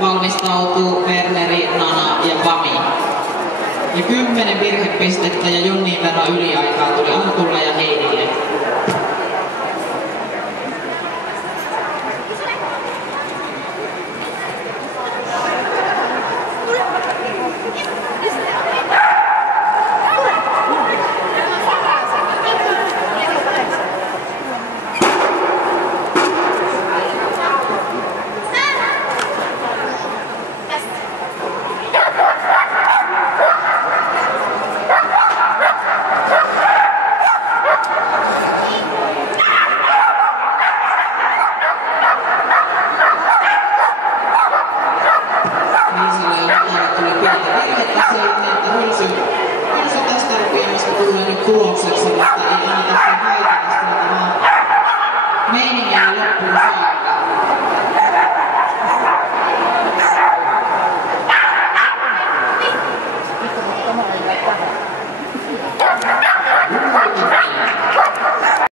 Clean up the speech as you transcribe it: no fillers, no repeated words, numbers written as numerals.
valmistautuu Werneri, Nana ja Pami. Ja 10 virhepistettä ja jonnin verran yliaikaa tuli Antulle ja Heidille.